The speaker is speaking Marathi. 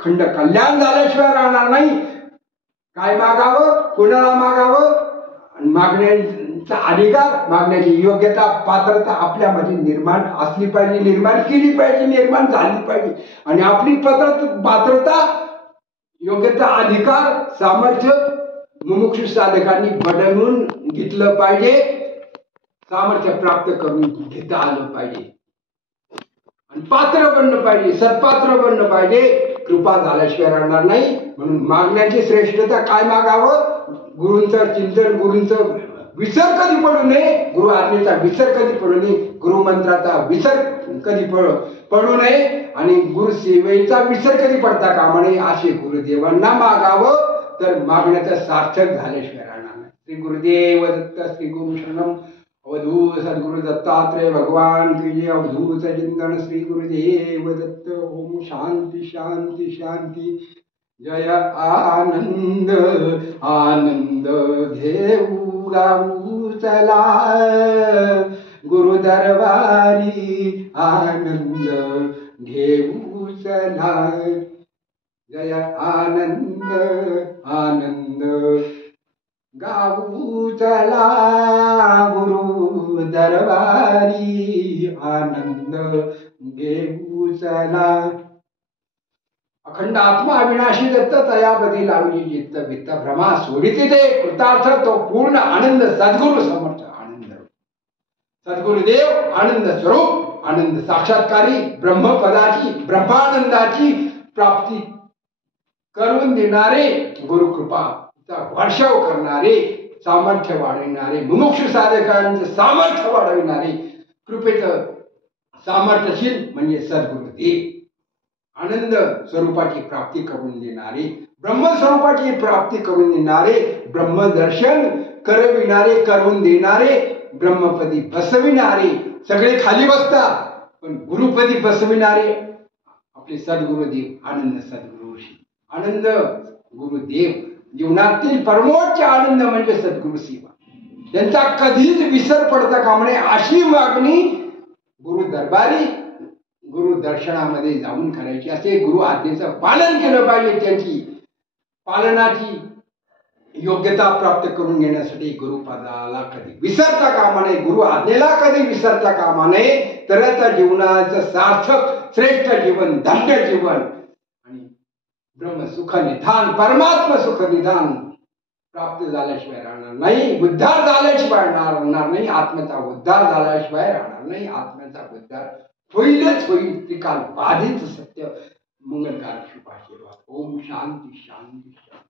अखंड कल्याण झाल्याशिवाय राहणार नाही. काय मागावं, कोणाला मागावं, मागण्याचा अधिकार, मागण्याची योग्यता, पात्रता आपल्यामध्ये निर्माण असली पाहिजे, निर्माण केली पाहिजे, निर्माण झाली पाहिजे. आणि आपली पात्रता, योग्यता, अधिकार, सामर्थ्य मुमुक्षु साधकांनी बदलून घेतलं पाहिजे, सामर्थ्य प्राप्त करून घेता आलं पाहिजे आणि पात्र बनलं पाहिजे, सत्पात्र बनलं पाहिजे. कृपा झाल्याशिवाय राहणार नाही. म्हणून मागण्याची श्रेष्ठता. काय मागावं, गुरूंचं चिंतन, गुरूंचं विसर कधी पडू नये, गुरु आज्ञेचा विसर कधी पडू नये, गुरुमंत्राचा विसर कधी पडू नये आणि गुरु सेवेचा विसर कधी पडता कामा नये. असे गुरुदेवांना मागावं, तर मागण्याचं सार्थक झाल्याशिवाय राहणार नाही. श्री गुरुदेव दत्त. श्री गुरु शरणम. अवधूत सद्गुरु दत्तात्रेय भगवान की जय. अवधूत चिंतन. श्री गुरुदेव दत्त. ओम शांती शांती शांती. जय आनंद आनंद घेऊ गाऊ चला गुरु दरबारी, आनंद घेऊ चला. जय आनंद आनंद गाऊ चला गुरु दरबारी, आनंद घेऊ चला. अखंड आत्मा अविनाशी दत्त तयापदी लावली चित्त भित्त भ्रमा सोडिते ते कृतार्थ तो पूर्ण आनंद सद्गुरु समर्थ आनंद. सद्गुरुदेव आनंद स्वरूप, आनंद साक्षात्कारी, ब्रह्मपदाची, ब्रह्मानंदाची प्राप्ती करून देणारे, गुरुकृपाचा वर्षाव करणारे, सामर्थ्य वाढविणारे, मुमुक्षु साधकांचं सामर्थ्य वाढविणारे, कृपेचं सामर्थ्यशील म्हणजे सद्गुरुदेव. आनंद स्वरूपाची प्राप्ती करून देणारे, ब्रह्मस्वरूपाची प्राप्ती करून देणारे, ब्रह्मदर्शन करविणारे, करून देणारे, ब्रह्मपदी बसविणारे. सगळे खाली बसतात पण गुरुपदी बसविणारे आपले सद्गुरुदेव, आनंद सद्गुरुशी. आनंद गुरुदेव. जीवनातील परमोच्च आनंद म्हणजे सद्गुरु सेवा. त्यांचा कधीच विसर पडता कामा नये अशी मागणी गुरु दरबारी, गुरु दर्शनामध्ये जाऊन करायची. असे गुरु आज्ञेचं पालन केलं पाहिजे. त्यांची पालनाची योग्यता प्राप्त करून घेण्यासाठी गुरुपदाला कधी विसरता कामा नये, गुरु आज्ञेला कधी विसरता कामा नये. तरच जीवनाचं सार्थक श्रेष्ठ जीवन, धन्य जीवन आणि ब्रह्मसुख निधान, परमात्म सुख निधान प्राप्त झाल्याशिवाय राहणार नाही. उद्धार झाल्याशिवाय राहणार नाही. आत्म्याचा उद्धार झाल्याशिवाय राहणार नाही. आत्म्याचा उद्धार होईलच होईल. त्रिकाल बाधित सत्य मंगलकारक शुभ आशीर्वाद. ओम शांती शांती शांती.